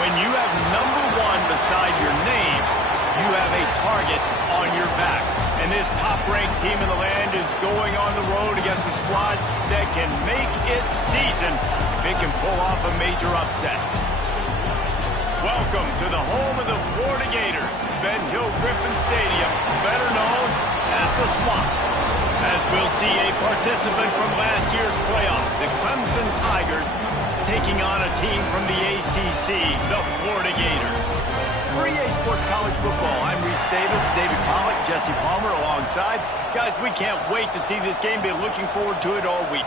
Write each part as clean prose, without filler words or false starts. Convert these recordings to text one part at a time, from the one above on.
When you have number 1 beside your name, you have a target on your back. And this top-ranked team in the land is going on the road against a squad that can make its season if it can pull off a major upset. Welcome to the home of the Florida Gators, Ben Hill Griffin Stadium, better known as the Swamp. As we'll see a participant from last year's playoff, the Clemson Tigers, taking on a team from the ACC, the Florida Gators. For EA Sports College Football, I'm Reese Davis, David Pollack, Jesse Palmer alongside. Guys, we can't wait to see this game. Been looking forward to it all week.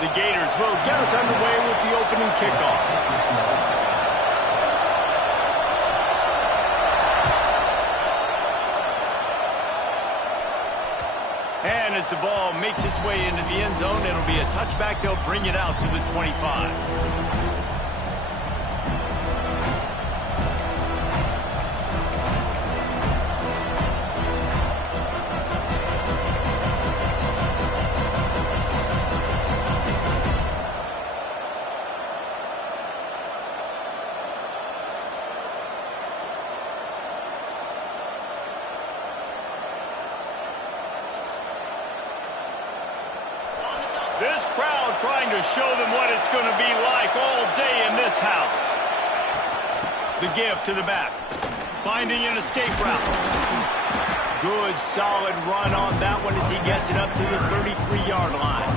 The Gators will get us underway with the opening kickoff. And as the ball makes its way into the end zone, it'll be a touchback. They'll bring it out to the 25. This crowd trying to show them what it's going to be like all day in this house. The give to the back. Finding an escape route. Good, solid run on that one as he gets it up to the 33-yard line.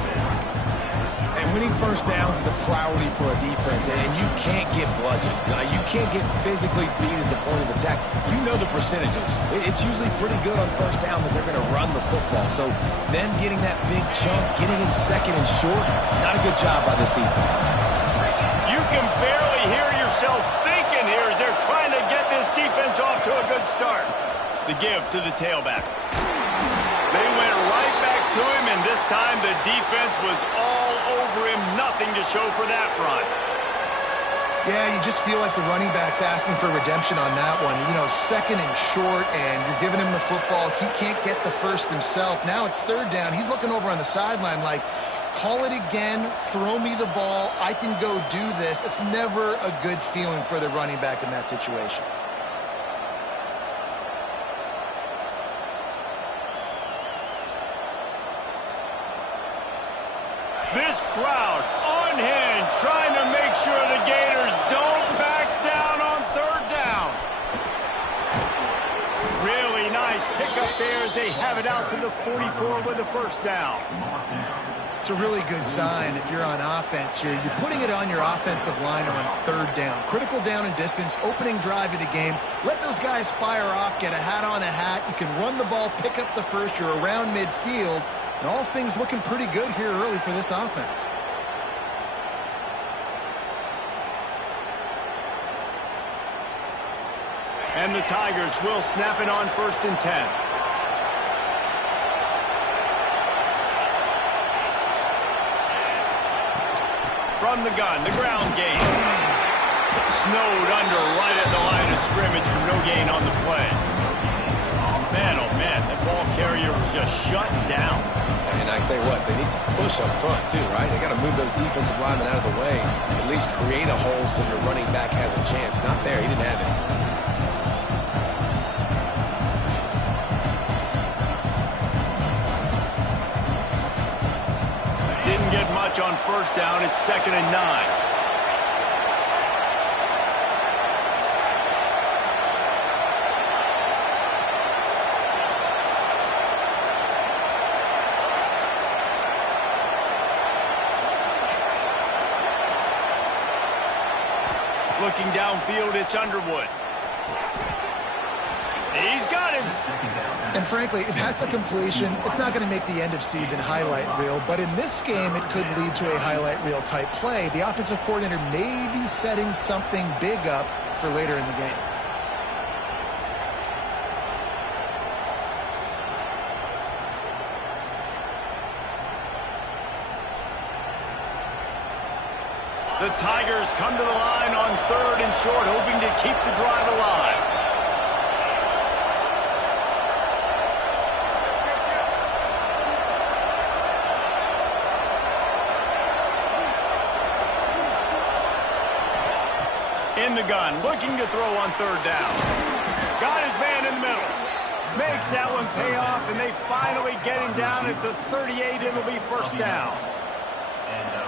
And winning first downs is a priority for a defense, and you can't get bludgeoned. You can't get physically beat at the point of attack. You know the percentages. It's usually pretty good on first down that they're going to run the football. So them getting that big chunk, getting in second and short, not a good job by this defense. You can barely hear yourself thinking here as they're trying to get this defense off to a good start. The give to the tailback. They went right back to him, and this time the defense was all over him. Nothing to show for that run. Yeah, you just feel like the running back's asking for redemption on that one. You know, second and short, and you're giving him the football. He can't get the first himself. Now it's third down. He's looking over on the sideline like, call it again, throw me the ball, I can go do this. It's never a good feeling for the running back in that situation. This crowd unhinged, trying to make sure the Gators don't back down on third down. Really nice pickup there as they have it out to the 44 with a first down. It's a really good sign if you're on offense here. You're putting it on your offensive line on third down. Critical down and distance, opening drive of the game. Let those guys fire off, get a hat on a hat. You can run the ball, pick up the first. You're around midfield. And all things looking pretty good here early for this offense. And the Tigers will snap it on 1st and 10. From the gun, the ground game. Snowed under right at the line of scrimmage for no gain on the play. Man, oh man, that ball carrier was just shut down. And I tell you what, they need some push up front too, right? They got to move those defensive linemen out of the way. At least create a hole so your running back has a chance. Not there, he didn't have it. Didn't get much on first down. It's 2nd and 9. Looking downfield, it's Underwood. He's got him. And frankly, that's a completion. It's not going to make the end of season highlight reel, but in this game, it could lead to a highlight reel type play. The offensive coordinator may be setting something big up for later in the game. The Tigers come to the line on 3rd and short, hoping to keep the drive alive. In the gun, looking to throw on third down. Got his man in the middle. Makes that one pay off, and they finally get him down at the 38. It'll be first down.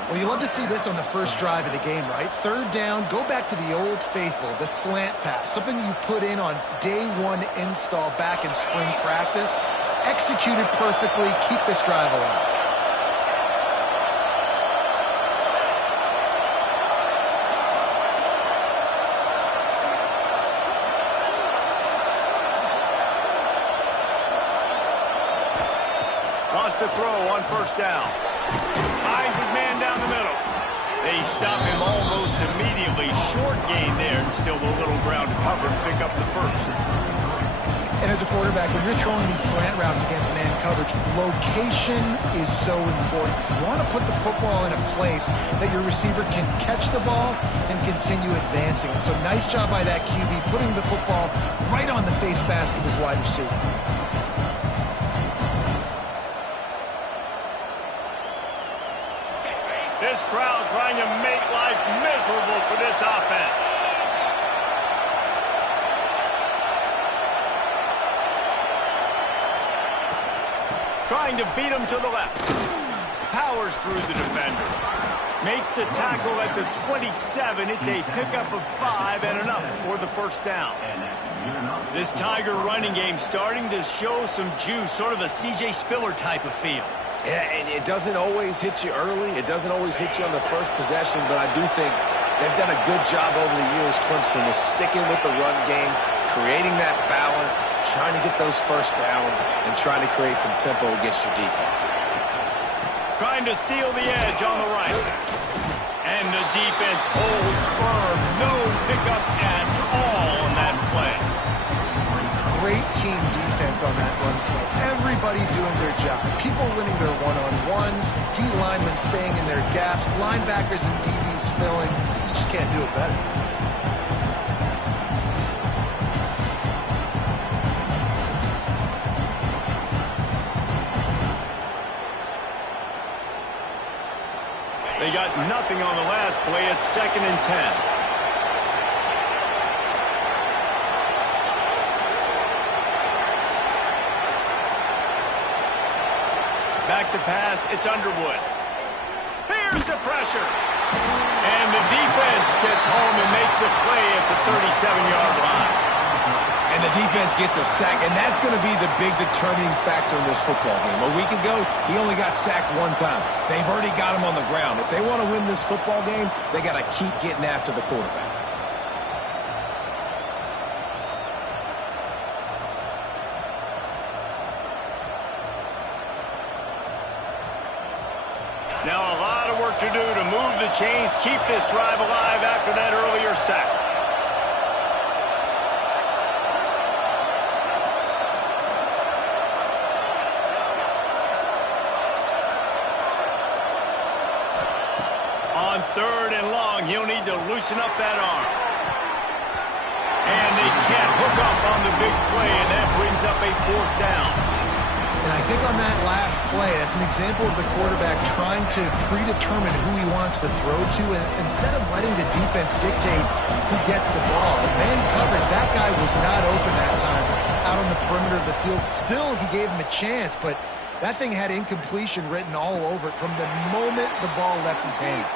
Well, you love to see this on the first drive of the game, right? Third down, go back to the old faithful, the slant pass, something you put in on day one install back in spring practice. Executed perfectly, keep this drive alive. Wants to throw on first down. Finds his man down the middle. They stop him almost immediately. Short gain there, and still a little ground to cover and pick up the first. And as a quarterback, when you're throwing these slant routes against man coverage, location is so important. You want to put the football in a place that your receiver can catch the ball and continue advancing. And so nice job by that QB, putting the football right on the face mask of his wide receiver. This crowd trying to make life miserable for this offense. Trying to beat him to the left. Powers through the defender. Makes the tackle at the 27. It's a pickup of 5 and enough for the first down. This Tiger running game starting to show some juice, sort of a C.J. Spiller type of feel. Yeah, and it doesn't always hit you early. It doesn't always hit you on the first possession, but I do think they've done a good job over the years, Clemson, with sticking with the run game, creating that balance, trying to get those first downs, and trying to create some tempo against your defense. Trying to seal the edge on the right. And the defense holds firm. No pickup at all on that play. Great team defense on that run play. Everybody doing their job. People winning their one-on-ones, D linemen staying in their gaps, linebackers and DBs filling. You just can't do it better. They got nothing on the last play. It's 2nd and 10. Back to pass, it's Underwood. Here's the pressure. And the defense gets home and makes a play at the 37-yard line. And the defense gets a sack, and that's going to be the big determining factor in this football game. A week ago, he only got sacked 1 time. They've already got him on the ground. If they want to win this football game, they got to keep getting after the quarterback. Now a lot of work to do to move the chains, keep this drive alive after that earlier sack. On 3rd and long, he'll need to loosen up that arm. And they can't hook up on the big play, and that brings up a 4th down. And I think on that last play, that's an example of the quarterback trying to predetermine who he wants to throw to, and instead of letting the defense dictate who gets the ball. The man coverage, that guy was not open that time out on the perimeter of the field. Still, he gave him a chance, but that thing had incompletion written all over it from the moment the ball left his hand.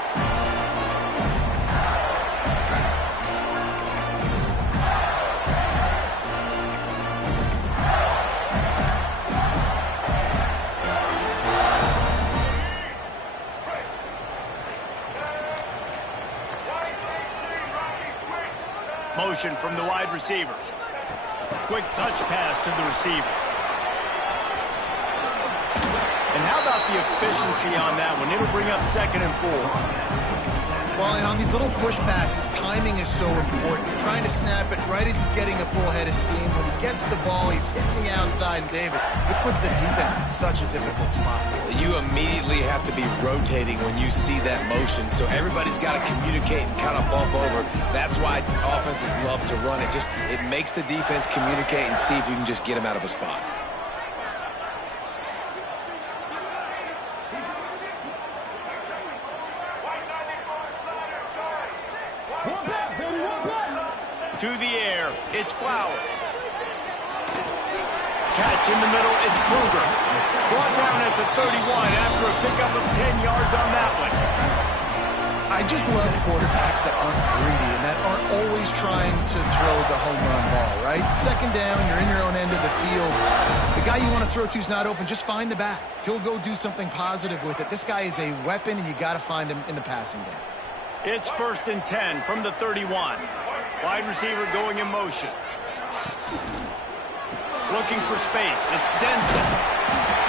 Motion from the wide receiver. Quick touch pass to the receiver. And how about the efficiency on that one? It'll bring up 2nd and 4. Well, and on these little push passes, timing is so important. You're trying to snap it right as he's getting a full head of steam. When he gets the ball, he's hitting the outside, and David, it puts the defense in such a difficult spot. You immediately have to be rotating when you see that motion, so everybody's got to communicate and kind of bump over. That's why offenses love to run it. It makes the defense communicate and see if you can just get him out of a spot. One back, baby, one back. To the air, it's Flowers. Catch in the middle, it's Kruger. Brought down at the 31 after a pickup of 10 yards on that one. I just love quarterbacks that aren't greedy and that aren't always trying to throw the home run ball, right? Second down, you're in your own end of the field. The guy you want to throw to is not open. Just find the back. He'll go do something positive with it. This guy is a weapon, and you got to find him in the passing game. It's 1st and 10 from the 31. Wide receiver going in motion. Looking for space. It's Denson.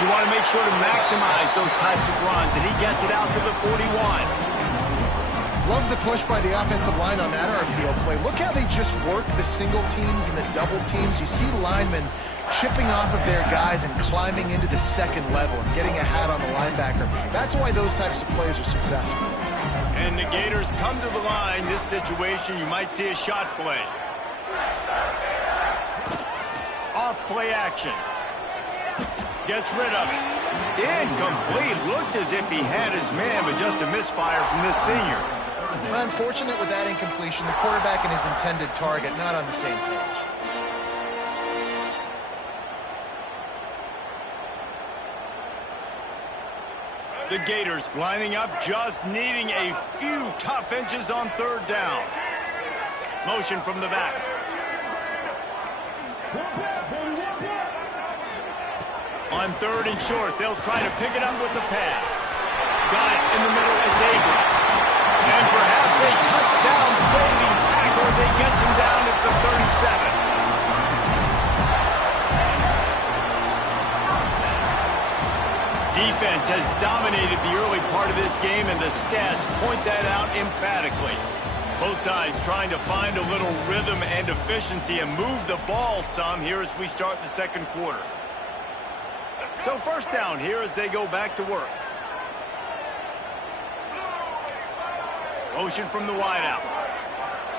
You want to make sure to maximize those types of runs, and he gets it out to the 41. Love the push by the offensive line on that RPO play. Look how they just work the single teams and the double teams. You see linemen chipping off of their guys and climbing into the second level and getting a hat on the linebacker. That's why those types of plays are successful. And the Gators come to the line. This situation, you might see a shot play. Off play action. Gets rid of it. Incomplete. Looked as if he had his man, but just a misfire from this senior. Unfortunate with that incompletion. The quarterback and his intended target not on the same page. The Gators lining up, just needing a few tough inches on 3rd down. Motion from the back. On 3rd and short, they'll try to pick it up with the pass. Got it in the middle, it's Abrams. And perhaps a touchdown-saving tackle as he gets him down at the 37. Defense has dominated the early part of this game, and the stats point that out emphatically. Both sides trying to find a little rhythm and efficiency and move the ball some here as we start the second quarter. So 1st down here as they go back to work. Motion from the wideout.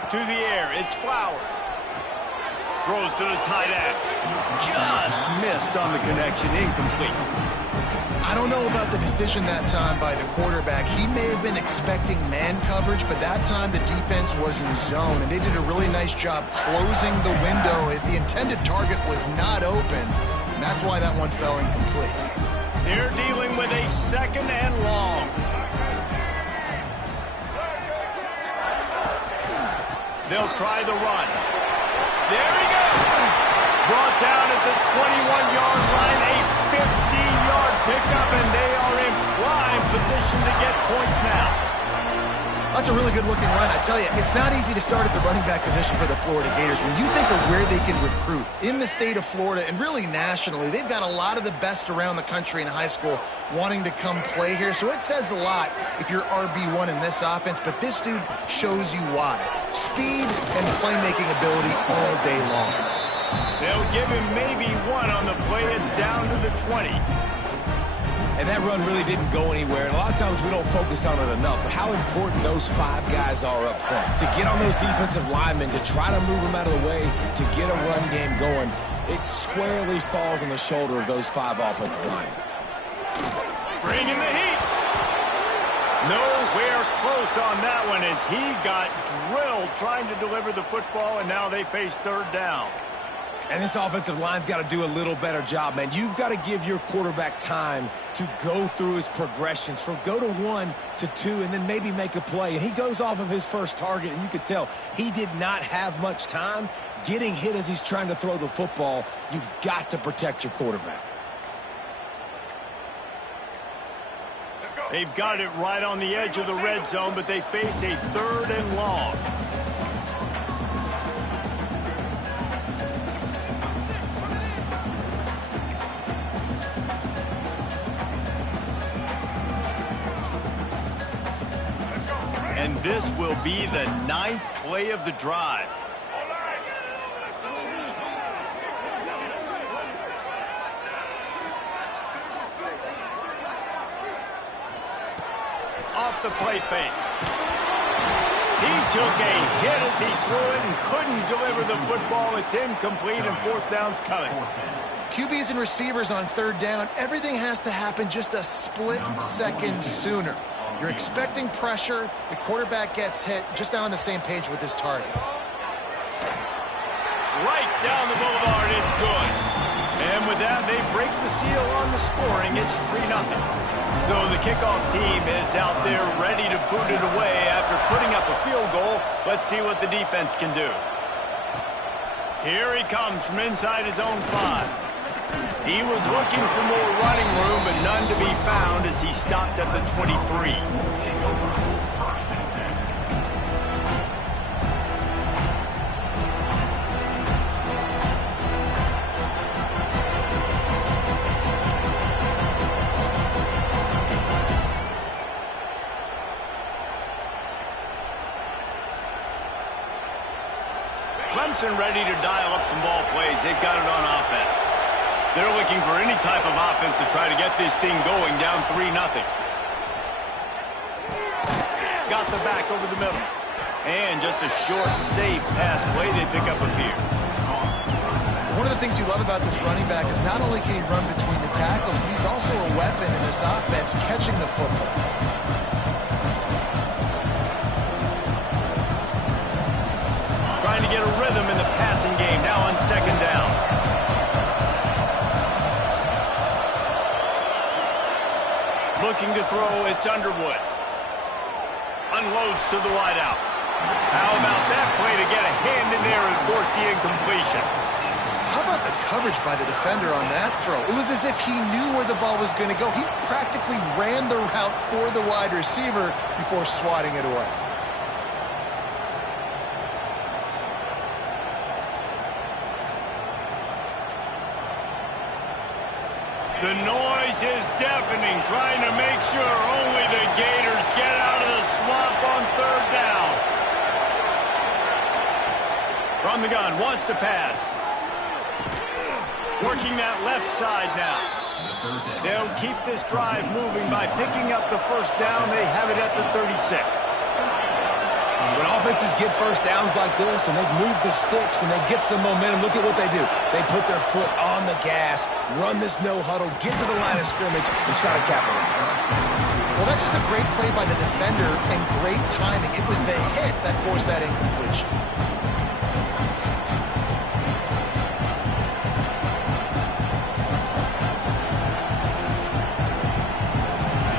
To the air, it's Flowers. Throws to the tight end. Just missed on the connection, incomplete. I don't know about the decision that time by the quarterback. He may have been expecting man coverage, but that time the defense was in zone, and they did a really nice job closing the window. The intended target was not open, and that's why that one fell incomplete. They're dealing with a 2nd and long. They'll try the run. There he goes. Brought down at the 21-yard line, a 50-yard pickup, and they are in prime position to get points now. That's a really good-looking run. I tell you, it's not easy to start at the running back position for the Florida Gators. When you think of where they can recruit in the state of Florida and really nationally, they've got a lot of the best around the country in high school wanting to come play here. So it says a lot if you're RB1 in this offense, but this dude shows you why. Speed and playmaking ability all day long. They'll give him maybe one on the play. It's down to the 20. And that run really didn't go anywhere. And a lot of times we don't focus on it enough. But how important those 5 guys are up front. To get on those defensive linemen, to try to move them out of the way, to get a run game going, it squarely falls on the shoulder of those 5 offensive linemen. Bringing the heat. Nowhere close on that one as he got drilled trying to deliver the football, and now they face 3rd down. And this offensive line's got to do a little better job, man. You've got to give your quarterback time to go through his progressions from go to 1 to 2 and then maybe make a play. And he goes off of his first target, and you could tell he did not have much time getting hit as he's trying to throw the football. You've got to protect your quarterback. They've got it right on the edge of the red zone, but they face a 3rd and long. And this will be the 9th play of the drive. Off the play fake. He took a hit as he threw it and couldn't deliver the football. It's incomplete and 4th down's coming. QBs and receivers on 3rd down, everything has to happen just a split second sooner. You're expecting pressure. The quarterback gets hit, just not on the same page with his target. right down the boulevard. It's good. And with that, they break the seal on the scoring. It's 3-0. So the kickoff team is out there ready to boot it away after putting up a field goal. Let's see what the defense can do. Here he comes from inside his own 5. He was looking for more running room, but none to be found as he stopped at the 23. Clemson ready to dial up some ball plays. They've got it on offense. They're looking for any type of offense to try to get this thing going, down 3-0. Got the back over the middle. And just a short, safe pass play. They pick up a few. One of the things you love about this running back is not only can he run between the tackles, but he's also a weapon in this offense, catching the football. Trying to get a rhythm in the passing game now on second down. Looking to throw, it's Underwood. Unloads to the wideout. How about that play to get a hand in there and force the incompletion? How about the coverage by the defender on that throw? It was as if he knew where the ball was going to go. He practically ran the route for the wide receiver before swatting it away. The noise is deafening, trying to make sure only the Gators get out of the swamp on third down. From the gun, wants to pass. Working that left side now. They'll keep this drive moving by picking up the first down. They have it at the 36. When offenses get first downs like this and they move the sticks and they get some momentum, look at what they do. They put their foot on the gas, run this no huddle, get to the line of scrimmage, and try to capitalize. Well, that's just a great play by the defender and great timing. It was the hit that forced that incompletion.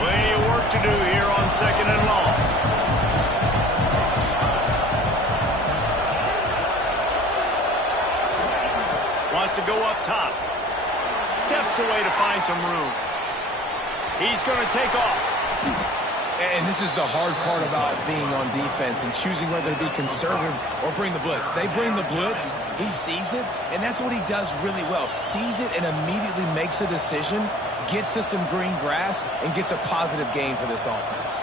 Plenty of work to do here on second and long. Wants to go up top. Steps away to find some room. He's going to take off. And this is the hard part about being on defense and choosing whether to be conservative or bring the blitz. They bring the blitz, he sees it, and that's what he does really well. Sees it and immediately makes a decision, gets to some green grass, and gets a positive gain for this offense.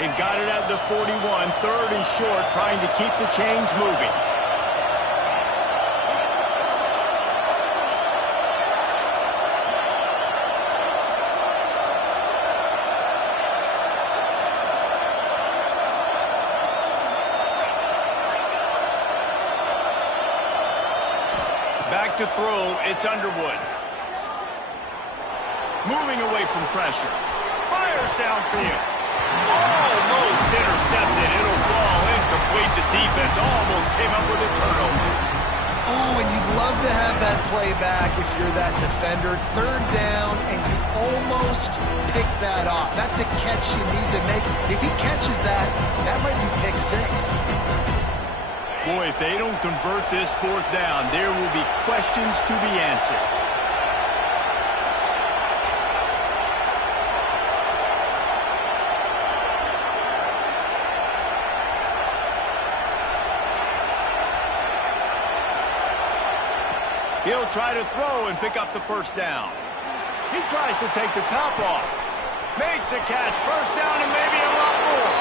They've got it at the 41, third and short, trying to keep the chains moving. Back to throw, it's Underwood. Moving away from pressure. Fires downfield. Almost intercepted. It'll fall incomplete. The defense almost came up with a turnover. Oh, and you'd love to have that play back if you're that defender. Third down, and you almost pick that off. That's a catch you need to make. If he catches that, that might be pick 6. Boy, if they don't convert this fourth down, there will be questions to be answered. He'll try to throw and pick up the first down. He tries to take the top off. Makes a catch. First down and maybe a lot more.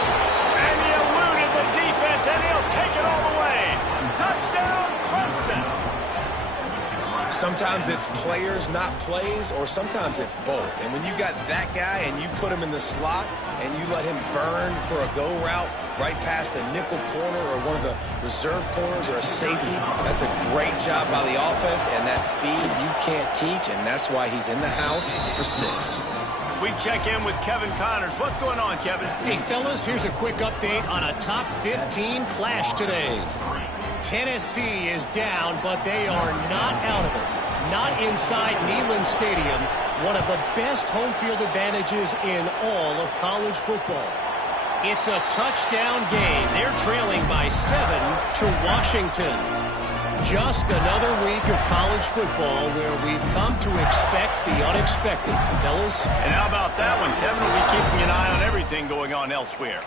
And he eluded the defense, and he'll take it all the way. Touchdown, Clemson. Sometimes it's players, not plays, or sometimes it's both. And when you got that guy and you put him in the slot and you let him burn for a go route right past a nickel corner or one of the reserve corners or a safety, that's a great job by the offense, and that speed you can't teach, and that's why he's in the house for 6. We check in with Kevin Connors. What's going on, Kevin? Hey, fellas, here's a quick update on a top 15 clash today. Tennessee is down, but they are not out of it. Not inside Neyland Stadium, one of the best home field advantages in all of college football. It's a touchdown game. They're trailing by 7 to Washington. Just another week of college football where we've come to expect the unexpected, fellas. And how about that one? Kevin will be keeping an eye on everything going on elsewhere.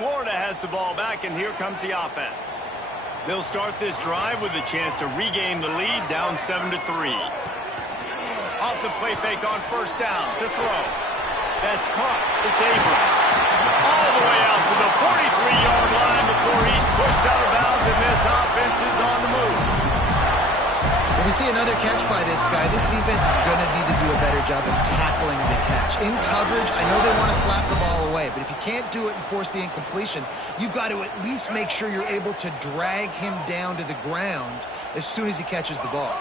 Florida has the ball back, and here comes the offense. They'll start this drive with a chance to regain the lead, down 7-3. Off the play fake on first down to throw. That's caught. It's Abrams. All the way out to the 43-yard line before he's pushed out of bounds, and this offense is on the move. When we see another catch by this guy, this defense is going to need to do a better job of tackling the catch. In coverage, I know they want to slap the ball away, but if you can't do it and force the incompletion, you've got to at least make sure you're able to drag him down to the ground as soon as he catches the ball.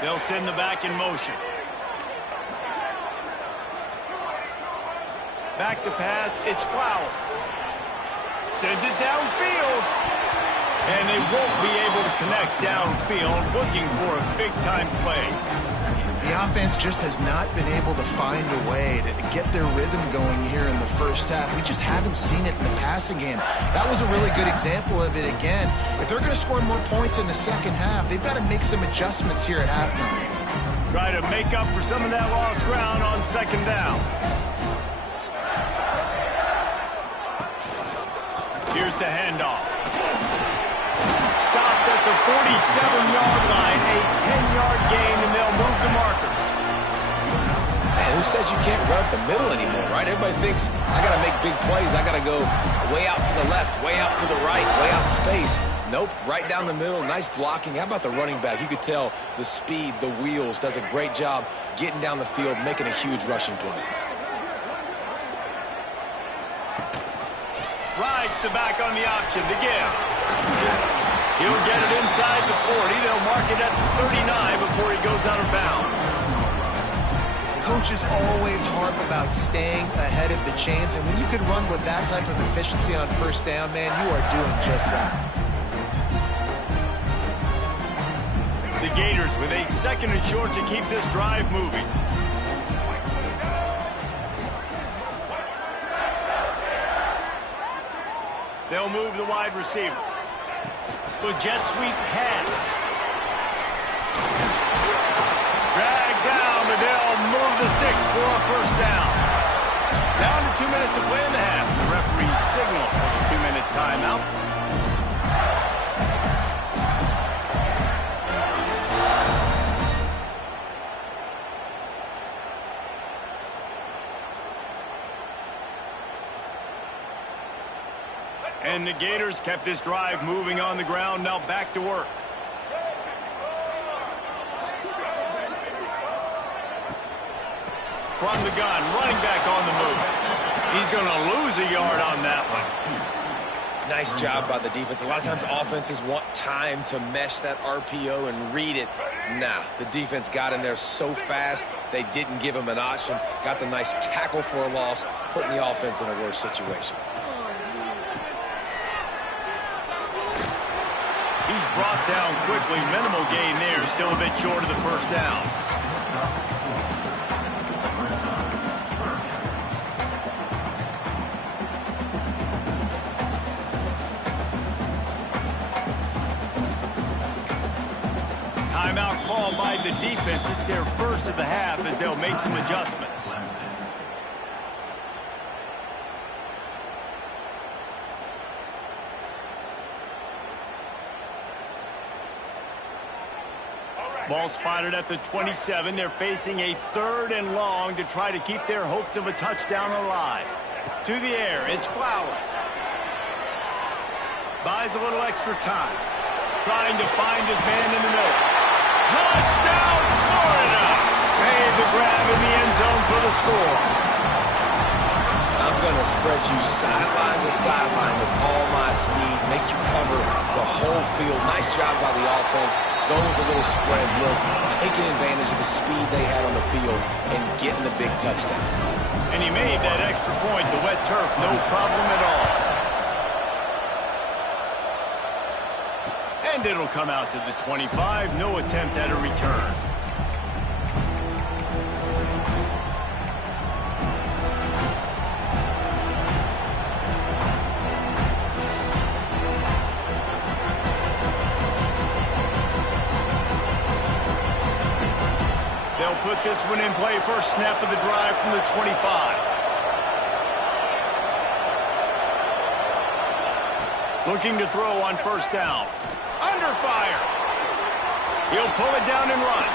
They'll send the back in motion. Back to pass, it's Flowers. Sends it downfield. And they won't be able to connect downfield, looking for a big-time play. The offense just has not been able to find a way to get their rhythm going here in the first half. We just haven't seen it in the passing game. That was a really good example of it again. If they're going to score more points in the second half, they've got to make some adjustments here at halftime. Try to make up for some of that lost ground on second down. Here's the handoff. Stopped at the 47-yard line, a 10-yard gain, and they'll move the markers. Man, who says you can't run up the middle anymore, right? Everybody thinks, I got to make big plays. I got to go way out to the left, way out to the right, way out in space. Nope, right down the middle, nice blocking. How about the running back? You could tell the speed, the wheels, does a great job getting down the field, making a huge rushing play. Rides the back on the option to give. He'll get it inside the 40. They'll mark it at the 39 before he goes out of bounds. Coaches always harp about staying ahead of the chains, and when you can run with that type of efficiency on first down, man, you are doing just that. The Gators with a second and short to keep this drive moving. They'll move the wide receiver. The jet sweep pass. Drag down, but they'll move the sticks for a first down. Down to 2 minutes to play in the half. The referee signal for the 2-minute timeout. And the Gators kept this drive moving on the ground. Now back to work. From the gun, running back on the move. He's going to lose a yard on that one. Nice job by the defense. A lot of times offenses want time to mesh that RPO and read it. Nah, the defense got in there so fast, they didn't give him an option. Got the nice tackle for a loss, putting the offense in a worse situation. He's brought down quickly. Minimal gain there. Still a bit short of the first down. Timeout called by the defense. It's their first of the half as they'll make some adjustments. Ball spotted at the 27. They're facing a 3rd and long to try to keep their hopes of a touchdown alive. To the air, it's Flowers. Buys a little extra time. Trying to find his man in the middle. Touchdown, Florida! Made the grab in the end zone for the score. I'm going to spread you sideline to sideline with all my speed, make you cover the whole field. Nice job by the offense. Go with a little spread look, taking advantage of the speed they had on the field and getting the big touchdown. And he made that extra point, the wet turf, no problem at all. And it'll come out to the 25, no attempt at a return. They'll put this one in play, first snap of the drive from the 25. Looking to throw on first down. Under fire. He'll pull it down and run.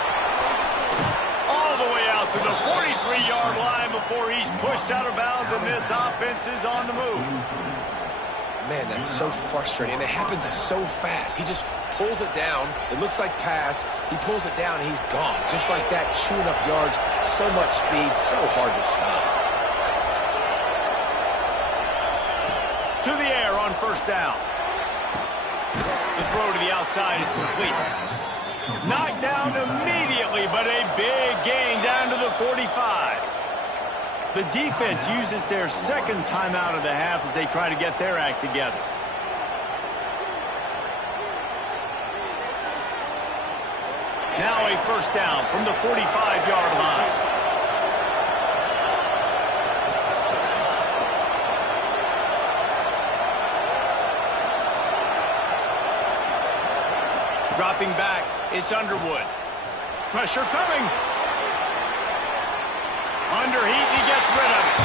All the way out to the 43-yard line before he's pushed out of bounds, and this offense is on the move. Man, that's so frustrating, and it happens so fast. He just pulls it down. It looks like pass. He pulls it down, and he's gone. Just like that, chewing up yards. So much speed, so hard to stop. To the air on first down. The throw to the outside is complete. Knocked down immediately, but a big gain down to the 45. The defense uses their second timeout of the half as they try to get their act together. Now a first down from the 45-yard line. Dropping back, it's Underwood. Pressure coming. Under heat, he gets rid of it.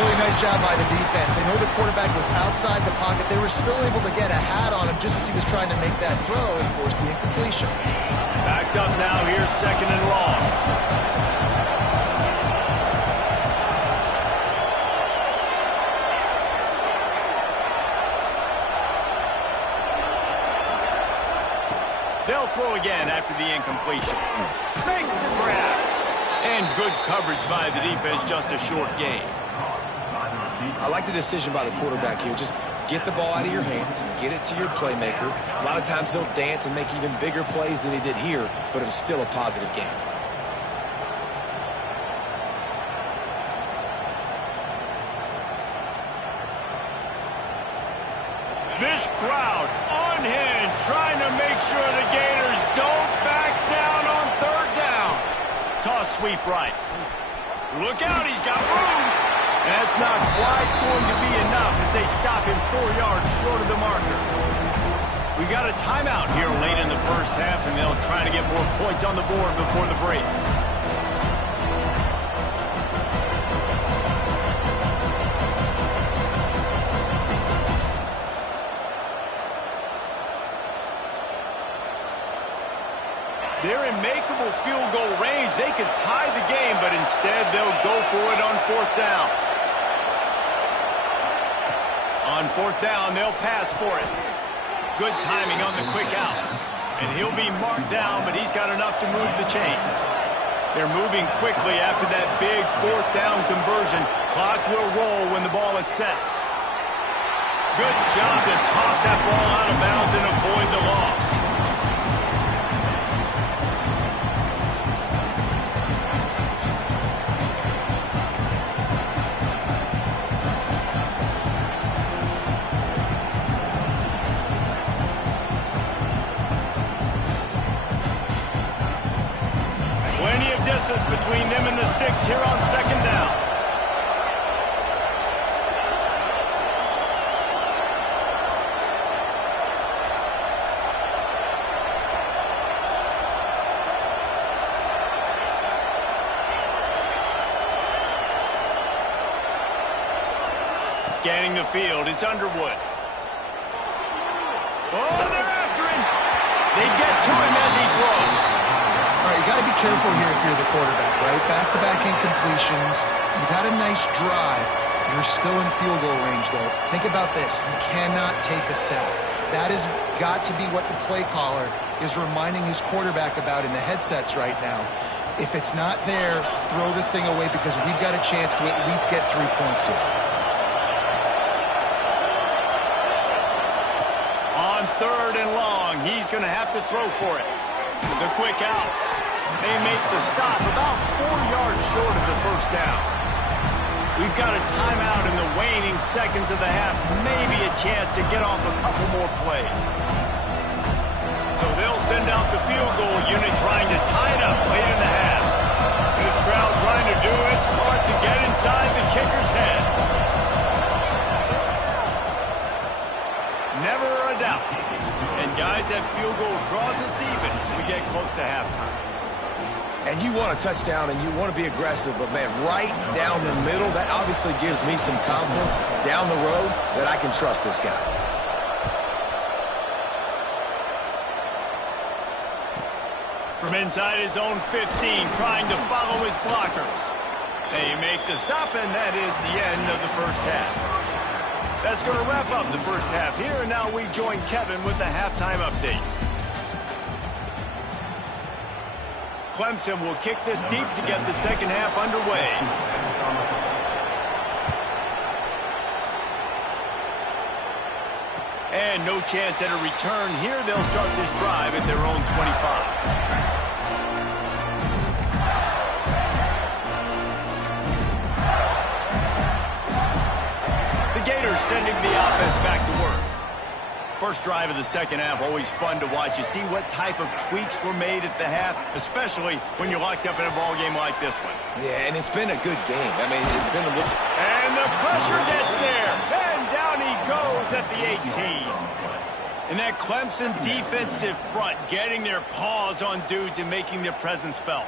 Really nice job by the defense. They know the quarterback was outside the pocket. They were still able to get a hat on him just as he was trying to make that throw and force the incompletion. Backed up now, here's second and long. They'll throw again after the incompletion. Makes the grab. And good coverage by the defense, just a short gain. I like the decision by the quarterback here. Just get the ball out of your hands, get it to your playmaker. A lot of times he'll dance and make even bigger plays than he did here, but it was still a positive game. This crowd unhinged, trying to make sure the Gators don't back down on third down. Toss sweep right. Look out, he's got room. That's not quite going to be enough as they stop him 4 yards short of the marker. We got a timeout here late in the first half, and they'll try to get more points on the board before the break. They're in makeable field goal range. They could tie the game, but instead they'll go for it on fourth down. On fourth down, they'll pass for it. Good timing on the quick out. And he'll be marked down, but he's got enough to move the chains. They're moving quickly after that big fourth down conversion. Clock will roll when the ball is set. Good job to toss that ball out of bounds and avoid the loss. Between them and the sticks here on second down. Scanning the field, it's Underwood. Oh, they're after him. They get to him as he throws. All right, you got to be careful here if you're the quarterback, right? Back-to-back incompletions. You've had a nice drive. You're still in field goal range, though. Think about this. You cannot take a sack. That has got to be what the play caller is reminding his quarterback about in the headsets right now. If it's not there, throw this thing away because we've got a chance to at least get 3 points here. he's going to have to throw for it. The quick out. They make the stop about 4 yards short of the first down. We've got a timeout in the waning seconds of the half. Maybe a chance to get off a couple more plays. So they'll send out the field goal unit trying to tie it up late in the half. This crowd trying to do its part to get inside the kicker's head. Never a doubt. And guys, that field goal draws us even as we get close to halftime. And you want a touchdown and you want to be aggressive, but man, right down the middle, that obviously gives me some confidence down the road that I can trust this guy. From inside his own 15, trying to follow his blockers. They make the stop, and that is the end of the first half. That's going to wrap up the first half here, and now we join Kevin with the halftime update. Clemson will kick this deep to get the second half underway. And no chance at a return here. They'll start this drive at their own 25. Gators sending the offense back to work. First drive of the second half, always fun to watch. You see what type of tweaks were made at the half, especially when you're locked up in a ball game like this one. Yeah, and it's been a good game. I mean, it's been a little... And the pressure gets there. And down he goes at the 18. And that Clemson defensive front getting their paws on dudes and making their presence felt.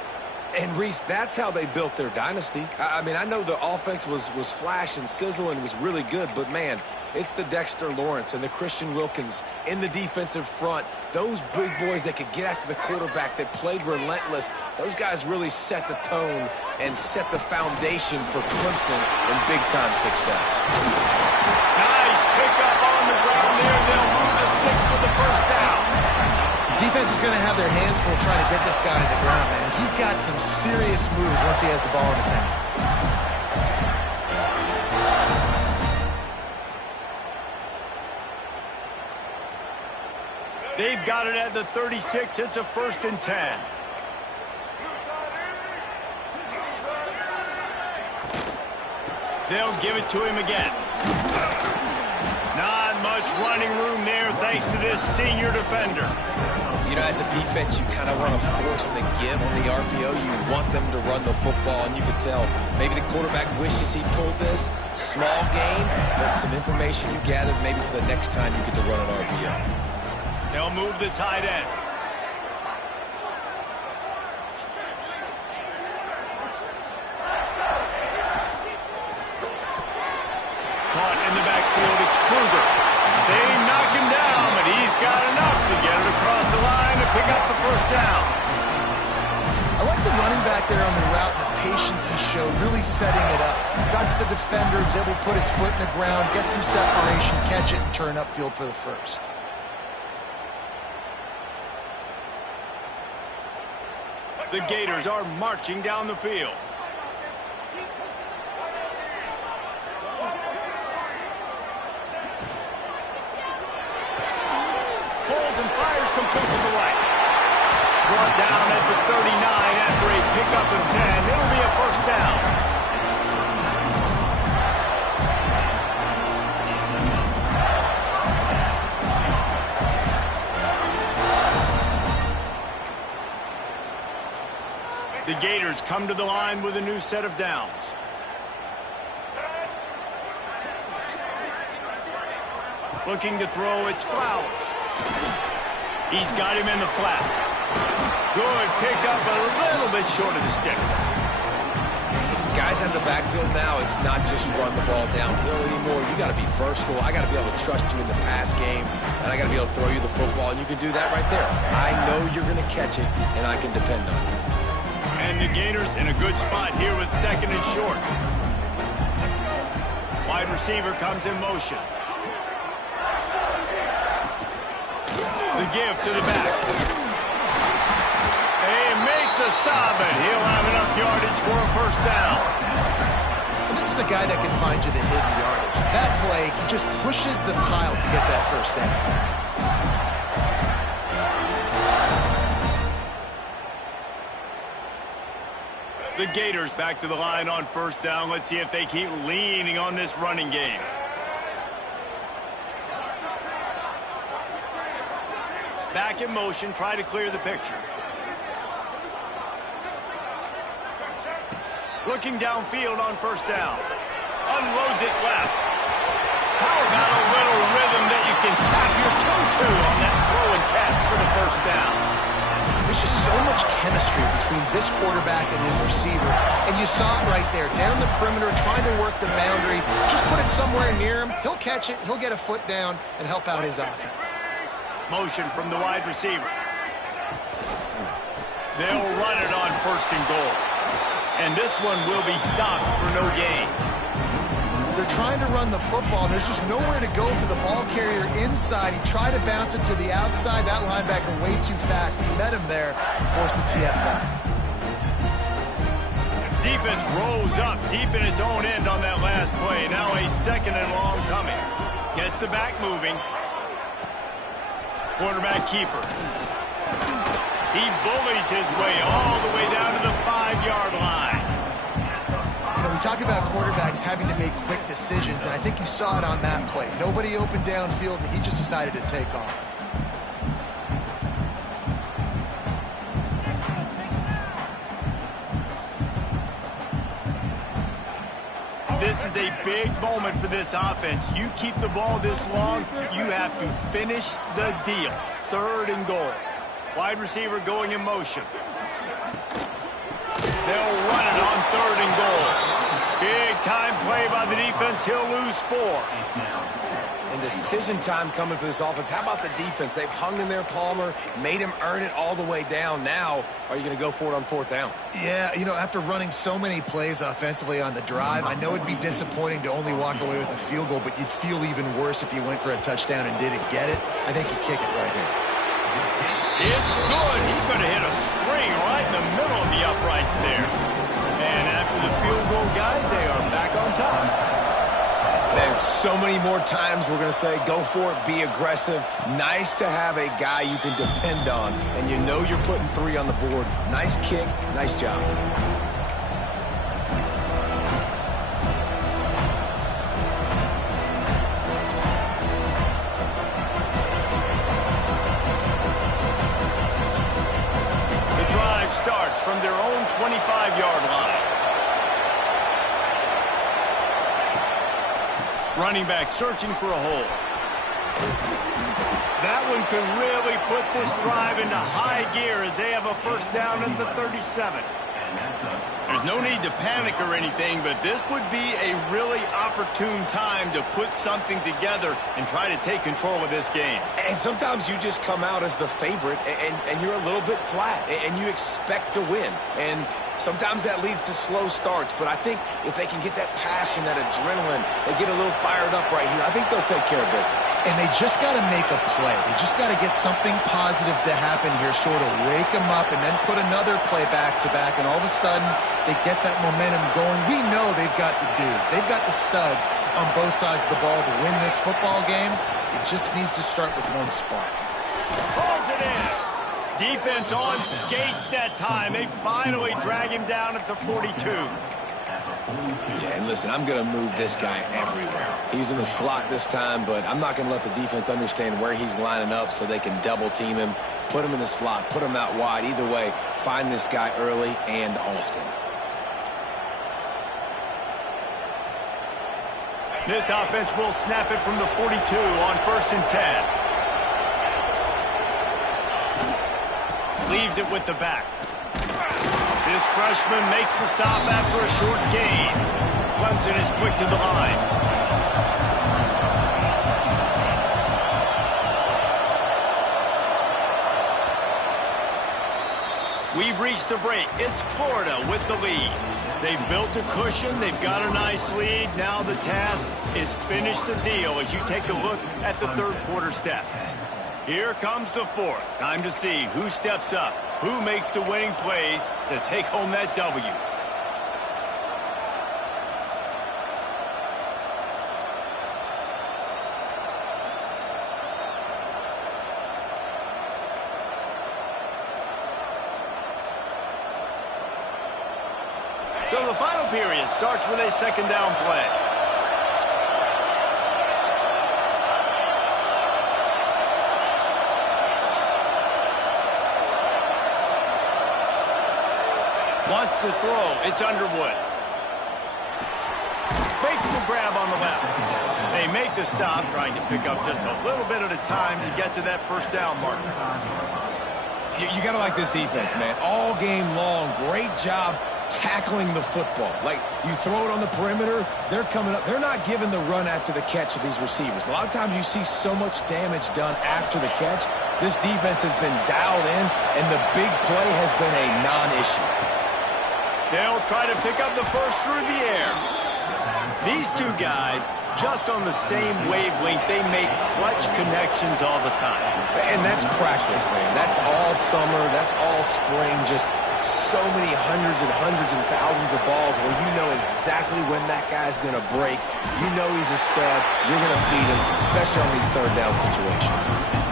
And, Reese, that's how they built their dynasty. I mean, I know the offense was flash and sizzle and was really good, but, man, it's the Dexter Lawrence and the Christian Wilkins in the defensive front. Those big boys that could get after the quarterback, that played relentless. Those guys really set the tone and set the foundation for Clemson in big-time success. Nice pickup on the ground there. They'll move the sticks with the first down. Defense is going to have their hands full trying to get this guy on the ground, man. He's got some serious moves once he has the ball in his hands. They've got it at the 36. It's a 1st and 10. They'll give it to him again. Not much running room there thanks to this senior defender. You know, as a defense, you kind of want to force the give on the RPO. You want them to run the football, and you can tell maybe the quarterback wishes he pulled this. Small gain, but some information you gathered maybe for the next time you get to run an RPO. They'll move the tight end. Caught in the backfield, it's Kruger. They knock him down, but he's got enough to get it across the line and pick up the first down. I like the running back there on the route and the patience he showed, really setting it up. Got to the defender, was able to put his foot in the ground, get some separation, catch it, and turn upfield for the first. The Gators are marching down the field. Holds and fires complete to the right. Brought down at the 39 after a pickup of 10. It'll be a first down. The Gators come to the line with a new set of downs. Looking to throw, it's Flowers. He's got him in the flat. Good pickup, a little bit short of the sticks. Guys out of the backfield now, it's not just run the ball downhill anymore. You got to be versatile. I got to be able to trust you in the pass game, and I got to be able to throw you the football, and you can do that right there. I know you're going to catch it, and I can depend on it. And the Gators in a good spot here with 2nd and short. Wide receiver comes in motion. The give to the back. They make the stop, and he'll have enough yardage for a first down. And this is a guy that can find you the hidden yardage. That play, he just pushes the pile to get that first down. The Gators back to the line on first down. Let's see if they keep leaning on this running game. Back in motion, try to clear the picture. Looking downfield on first down. Unloads it left. How about a little rhythm that you can tap your toe to on that throw and catch for the first down? There's just so much chemistry between this quarterback and his receiver. And you saw it right there, down the perimeter, trying to work the boundary. Just put it somewhere near him. He'll catch it, he'll get a foot down, and help out his offense. Motion from the wide receiver. They'll run it on first and goal. And this one will be stopped for no gain. They're trying to run the football, and there's just nowhere to go for the ball carrier inside. He tried to bounce it to the outside. That linebacker way too fast. He met him there and forced the TFL. Defense rolls up deep in its own end on that last play. Now a second and long coming. Gets the back moving. Quarterback keeper. He bullies his way all the way down to the 5-yard line. You know, we talk about quarterbacks having to make quick decisions, and I think you saw it on that play. Nobody opened downfield, and he just decided to take off. This is a big moment for this offense. You keep the ball this long, you have to finish the deal. Third and goal. Wide receiver going in motion. They'll run it on third and goal. Big time play by the defense. He'll lose 4. And decision time coming for this offense. How about the defense? They've hung in there, Palmer, made him earn it all the way down. Now, are you going to go for it on fourth down? Yeah, you know, after running so many plays offensively on the drive, I know it'd be disappointing to only walk away with a field goal, but you'd feel even worse if you went for a touchdown and didn't get it. I think you kick it right here. It's good. He could have hit a string right in the middle of the uprights there. And after the field goal, guys, they are back on top. And so many more times we're going to say, go for it, be aggressive. Nice to have a guy you can depend on, and you know you're putting 3 on the board. Nice kick, nice job. Starts from their own 25-yard line. Running back searching for a hole. That one could really put this drive into high gear as they have a first down at the 37. There's no need to panic or anything, but this would be a really opportune time to put something together and try to take control of this game. And sometimes you just come out as the favorite, and you're a little bit flat, and you expect to win. And sometimes that leads to slow starts, but I think if they can get that passion, that adrenaline, they get a little fired up right here, I think they'll take care of business. And they just got to make a play. They just got to get something positive to happen here, sort of wake them up, and then put another play back-to-back, and all of a sudden they get that momentum going. We know they've got the dudes. They've got the studs on both sides of the ball to win this football game. It just needs to start with one spark. Pulls it in. Defense on skates that time. They finally drag him down at the 42. Yeah, and listen, I'm going to move this guy everywhere. He's in the slot this time, but I'm not going to let the defense understand where he's lining up so they can double team him, put him in the slot, put him out wide. Either way, find this guy early and often. This offense will snap it from the 42 on first and 10. Leaves it with the back. This freshman makes the stop after a short gain. Clemson is quick to the line. We've reached the break. It's Florida with the lead. They've built a cushion. They've got a nice lead. Now the task is finish the deal as you take a look at the third quarter stats. Here comes the fourth. Time to see who steps up, who makes the winning plays to take home that W. So the final period starts with a second down play. Wants to throw. It's Underwood. Makes the grab on the left. They make the stop, trying to pick up just a little bit at a time to get to that first down marker. You got to like this defense, man. All game long, great job tackling the football. Like, you throw it on the perimeter, they're coming up. They're not giving the run after the catch of these receivers. A lot of times you see so much damage done after the catch. This defense has been dialed in, and the big play has been a non-issue. They'll try to pick up the first through the air. These two guys, just on the same wavelength, they make clutch connections all the time. And that's practice, man. That's all summer. That's all spring. Just so many hundreds and thousands of balls where you know exactly when that guy's going to break. You know he's a stud. You're going to feed him, especially on these third down situations.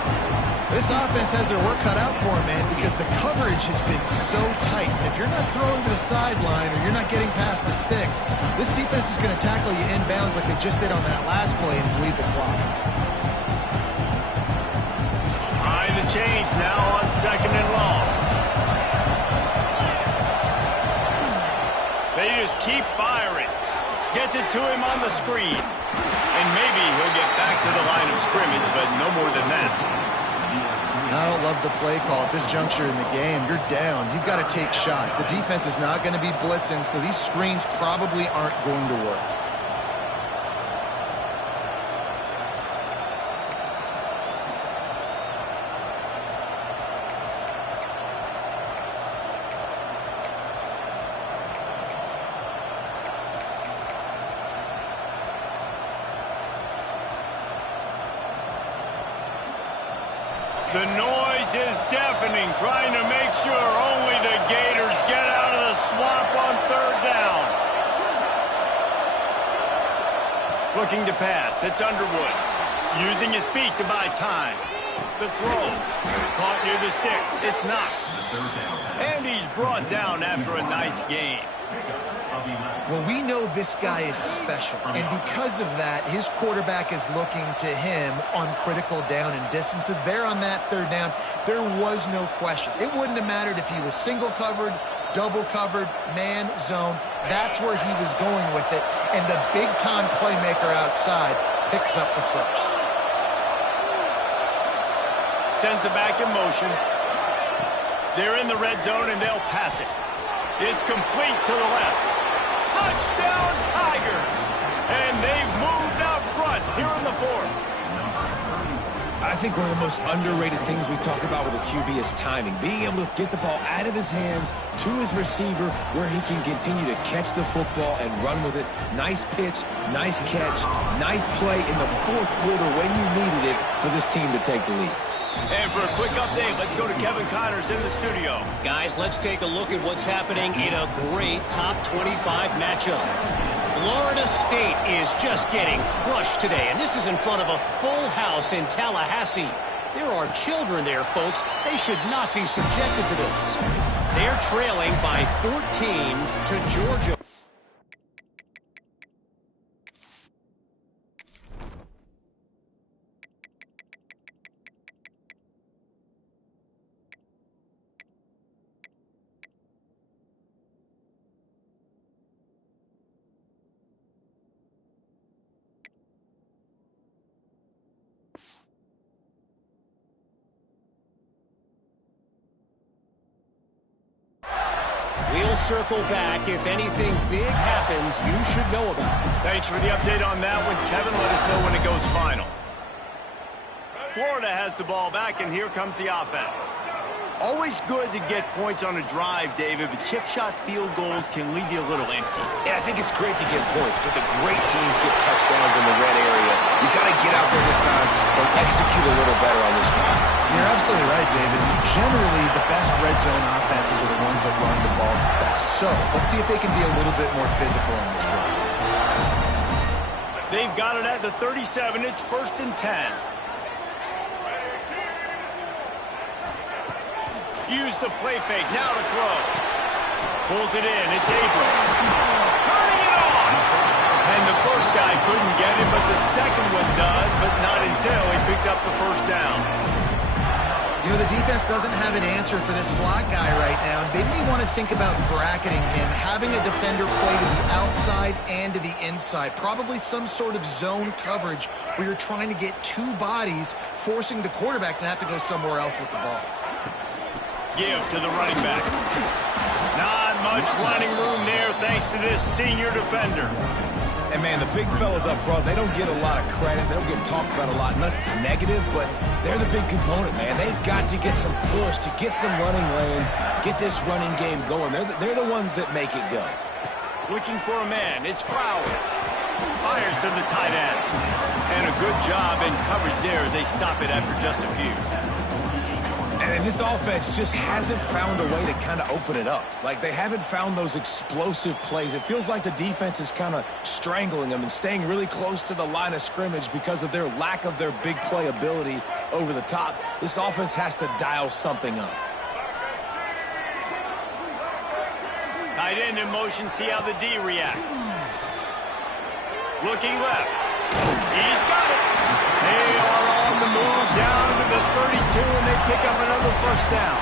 This offense has their work cut out for them, man, because the coverage has been so tight. And if you're not throwing to the sideline or you're not getting past the sticks, this defense is going to tackle you inbounds like they just did on that last play and bleed the clock. Behind the chains now on second and long. They just keep firing. Gets it to him on the screen. And maybe he'll get back to the line of scrimmage, but no more than that. I don't love the play call at this juncture in the game. You're down. You've got to take shots. The defense is not going to be blitzing, so these screens probably aren't going to work. The noise is deafening, trying to make sure only the Gators get out of the swamp on third down. Looking to pass, it's Underwood. Using his feet to buy time. The throw, caught near the sticks, it's Knox. And he's brought down after a nice gain. Well, we know this guy is special, and because of that, his quarterback is looking to him on critical down and distances. There on that third down, there was no question. It wouldn't have mattered if he was single covered, double covered, man, zone. That's where he was going with it, and the big-time playmaker outside picks up the first. Sends it back in motion. They're in the red zone, and they'll pass it. It's complete to the left. Touchdown, Tigers! And they've moved out front here in the fourth. I think one of the most underrated things we talk about with a QB is timing. Being able to get the ball out of his hands to his receiver where he can continue to catch the football and run with it. Nice pitch, nice catch, nice play in the fourth quarter when you needed it for this team to take the lead. And for a quick update, let's go to Kevin Connors in the studio. Guys, let's take a look at what's happening in a great top 25 matchup. Florida State is just getting crushed today, and this is in front of a full house in Tallahassee. There are children there, folks. They should not be subjected to this. They're trailing by 14 to Georgia. We'll circle back. If anything big happens, you should know about it. Thanks for the update on that one, Kevin. Let us know when it goes final. Florida has the ball back, and here comes the offense. Always good to get points on a drive, David, but chip shot field goals can leave you a little empty. Yeah, I think it's great to get points, but the great teams get touchdowns in the red area. You got to get out there this time and execute a little better on this drive. You're absolutely right, David. Generally, the best red zone offenses are the ones that run the ball best. So, let's see if they can be a little bit more physical on this drive. They've got it at the 37. It's 1st and 10. Use the play fake. Now to throw. Pulls it in. It's Abrams. Turning it on. And the first guy couldn't get it, but the second one does, but not until he picks up the first down. You know, the defense doesn't have an answer for this slot guy right now, and they may want to think about bracketing him, having a defender play to the outside and to the inside. Probably some sort of zone coverage where you're trying to get two bodies, forcing the quarterback to have to go somewhere else with the ball. Give to the running back. Not much running room there thanks to this senior defender. And, man, the big fellas up front, they don't get a lot of credit. They don't get talked about a lot unless it's negative, but they're the big component, man. They've got to get some push, to get some running lanes, get this running game going. They're the ones that make it go. Looking for a man. It's Flowers. Fires to the tight end. And a good job in coverage there as they stop it after just a few. And this offense just hasn't found a way to kind of open it up. Like, they haven't found those explosive plays. It feels like the defense is kind of strangling them and staying really close to the line of scrimmage because of their lack of their big play ability over the top. This offense has to dial something up. Tight end in motion, see how the D reacts. Looking left. He's got it. They are on the move down to the 32, and they pick up another first down.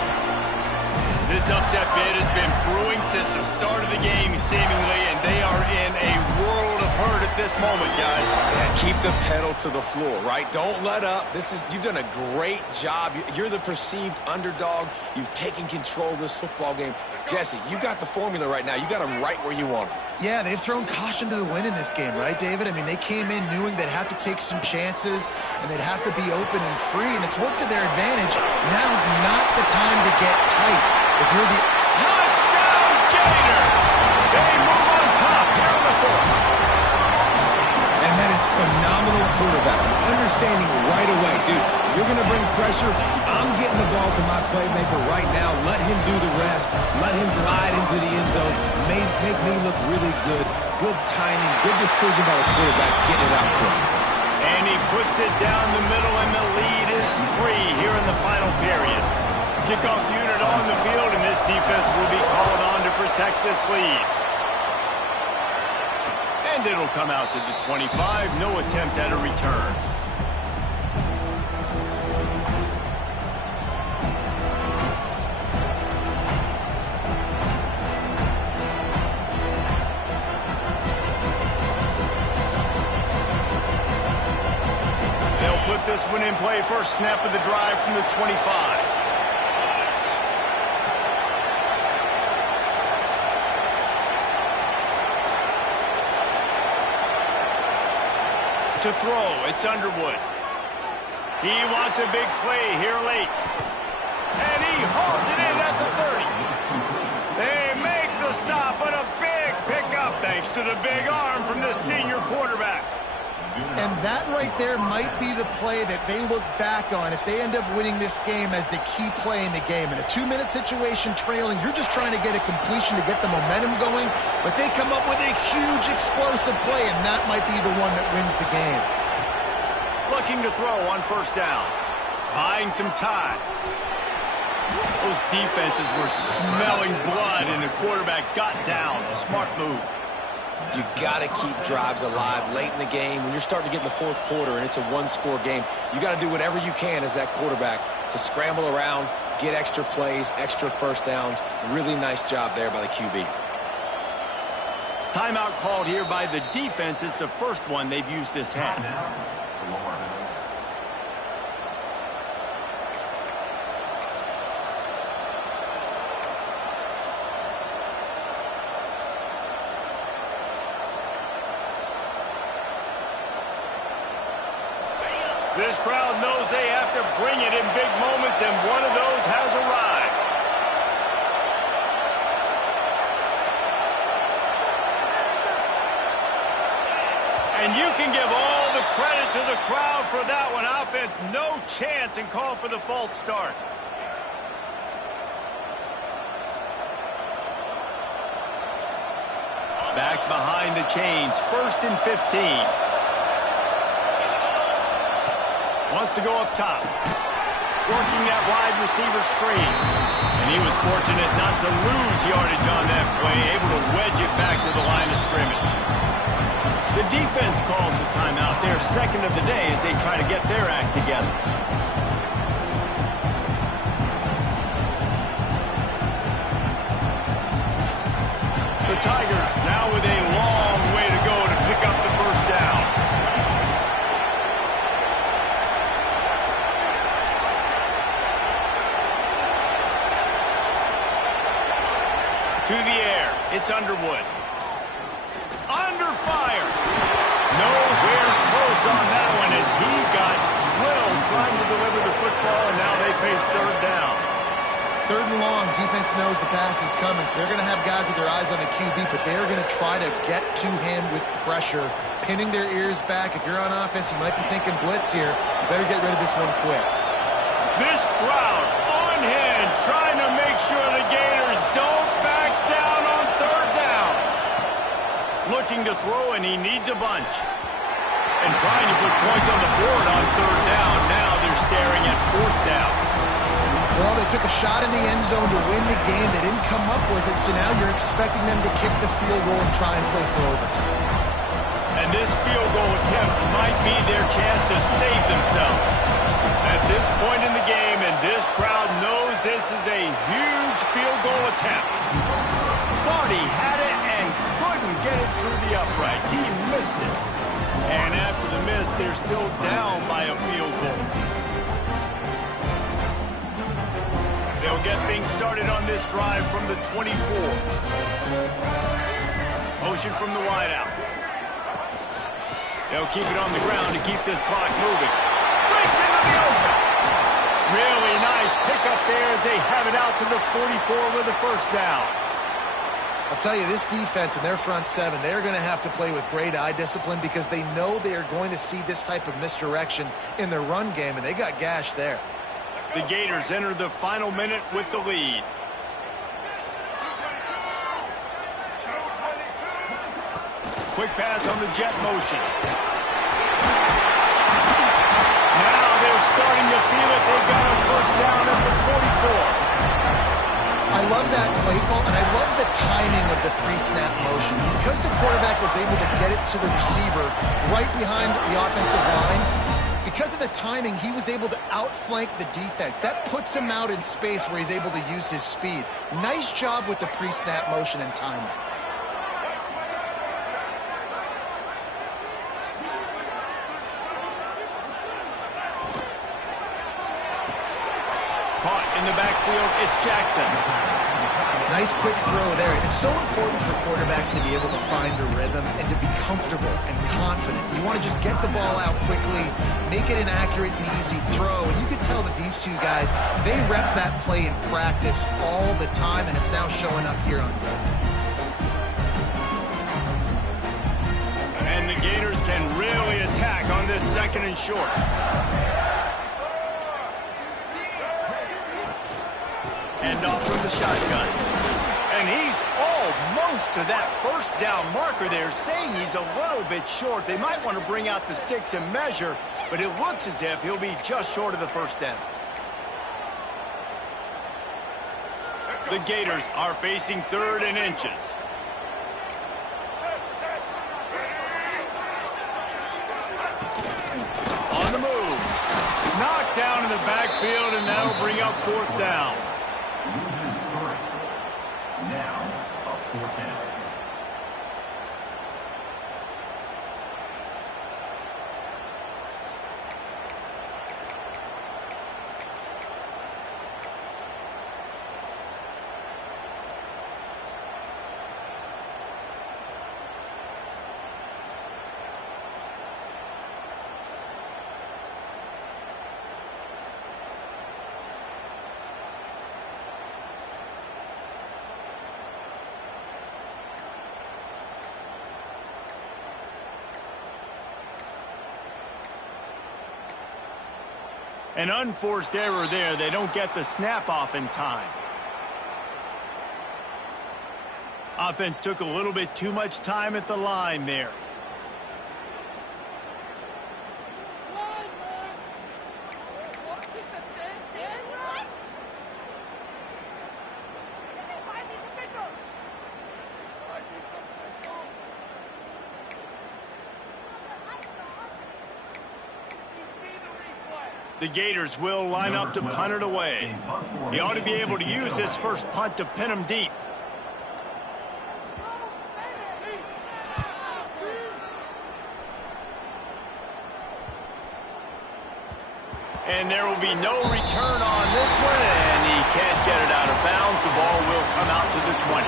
This upset bid has been brewing since the start of the game, seemingly, and they are in a world of hurt at this moment, guys. Yeah, keep the pedal to the floor, right? Don't let up. You've done a great job. You're the perceived underdog. You've taken control of this football game. Jesse, you got the formula right now. You got them right where you want them. Yeah, they've thrown caution to the wind in this game, right, David? I mean, they came in knowing they'd have to take some chances and they'd have to be open and free, and it's worked to their advantage. Now's not the time to get tight. If you're the touchdown Gator, they move on top here on the fourth. And that is phenomenal quarterback. Understanding right away, dude, you're going to bring pressure. I'm getting the ball to my playmaker right now. Let him do the rest. Let him glide into the end zone. Make me look really good. Good timing, good decision by the quarterback, getting it out quick. And he puts it down the middle, and the lead is 3 here in the final period. Kickoff unit on the field, and this defense will be called on to protect this lead. And it'll come out to the 25. No attempt at a return. They'll put this one in play. First snap of the drive from the 25. To throw, it's Underwood. He wants a big play here late. And he hauls it in at the 30. They make the stop, but a big pickup thanks to the big arm from this senior quarterback. And that right there might be the play that they look back on if they end up winning this game as the key play in the game. In a 2-minute situation trailing, you're just trying to get a completion to get the momentum going, but they come up with a huge explosive play, and that might be the one that wins the game. Looking to throw on first down. Buying some time. Those defenses were smelling blood, and the quarterback got down. Smart move. You got to keep drives alive late in the game. When you're starting to get in the fourth quarter and it's a one-score game, you got to do whatever you can as that quarterback to scramble around, get extra plays, extra first downs. Really nice job there by the QB. Timeout called here by the defense. It's the first one they've used this half. This crowd knows they have to bring it in big moments, and one of those has arrived. And you can give all the credit to the crowd for that one. Offense, no chance, and call for the false start. Back behind the chains, 1st and 15. Wants to go up top. working that wide receiver screen. And he was fortunate not to lose yardage on that play, able to wedge it back to the line of scrimmage. The defense calls the timeout, their second of the day, as they try to get their act together. The Tigers now with a long way to go to pick up the first down. To the air, it's Underwood. Under fire. Nowhere close on that one as he got drilled trying to deliver the football, and now they face third down. Third and long, defense knows the pass is coming, so they're going to have guys with their eyes on the QB, but they're going to try to get to him with pressure, pinning their ears back. If you're on offense, you might be thinking blitz here. You better get rid of this one quick. This crowd on hand trying to make sure the Gators don't back down on third down. Looking to throw, and he needs a bunch. And trying to put points on the board on third down. Now they're staring at fourth down. Well, they took a shot in the end zone to win the game. They didn't come up with it, so now you're expecting them to kick the field goal and try and play for overtime. And this field goal attempt might be their chance to save themselves. At this point in the game, and this crowd knows this is a huge field goal attempt. Thought he had it and couldn't get it through the uprights. He missed it. And after the miss, they're still down by a field goal. They'll get things started on this drive from the 24. Motion from the wideout. They'll keep it on the ground to keep this clock moving. Breaks into the open. Really nice pickup there as they have it out to the 44 with the first down. I'll tell you, this defense and their front seven, they're going to have to play with great eye discipline because they know they are going to see this type of misdirection in their run game, and they got gashed there. The Gators enter the final minute with the lead. Quick pass on the jet motion. Now they're starting to feel it. They got a first down at the 44. I love that play call, and I love the timing of the pre-snap motion. Because the quarterback was able to get it to the receiver right behind the offensive line, because of the timing, he was able to outflank the defense. That puts him out in space where he's able to use his speed. Nice job with the pre-snap motion and timing. Caught in the backfield, it's Jackson. Nice quick throw there. And it's so important for quarterbacks to be able to find a rhythm and to be comfortable and confident. You want to just get the ball out quickly, make it an accurate and easy throw. And you can tell that these two guys, they rep that play in practice all the time, and it's now showing up here on game. And the Gators can really attack on this second and short. End off from the shotgun. And he's almost to that first down marker there, saying he's a little bit short. They might want to bring out the sticks and measure, but it looks as if he'll be just short of the first down. The Gators are facing third and inches. On the move. Knocked down in the backfield, and that'll bring up fourth down. Now, a fourth down. An unforced error there. They don't get the snap off in time. Offense took a little bit too much time at the line there. The Gators will line up to punt it away. He ought to be able to use this first punt to pin him deep. And there will be no return on this one, and he can't get it out of bounds. The ball will come out to the 20.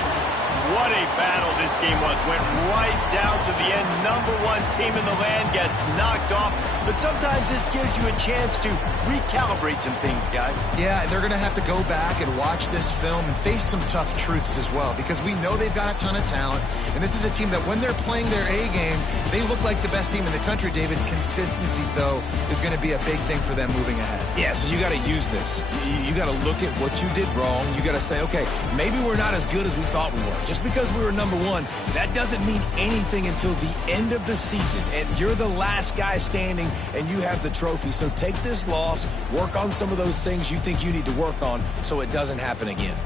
What a battle this game was. Went right down to the end. #1 team in the land gets knocked off. But sometimes this gives you a chance to recalibrate some things, guys. Yeah, they're going to have to go back and watch this film and face some tough truths as well, because we know they've got a ton of talent. And this is a team that when they're playing their A game, they look like the best team in the country, David. Consistency, though, is going to be a big thing for them moving ahead. Yeah, so you got to use this. You got to look at what you did wrong. You got to say, okay, maybe we're not as good as we thought we were. Just because we were #1, that doesn't mean anything until the end of the season. And you're the last guy standing, and you have the trophy. So take this loss, work on some of those things you think you need to work on so it doesn't happen again.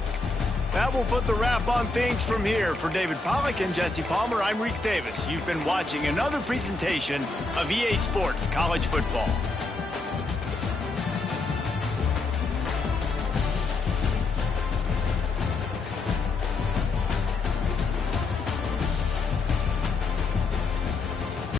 That will put the wrap on things from here. For David Pollack and Jesse Palmer, I'm Reese Davis. You've been watching another presentation of EA Sports College Football.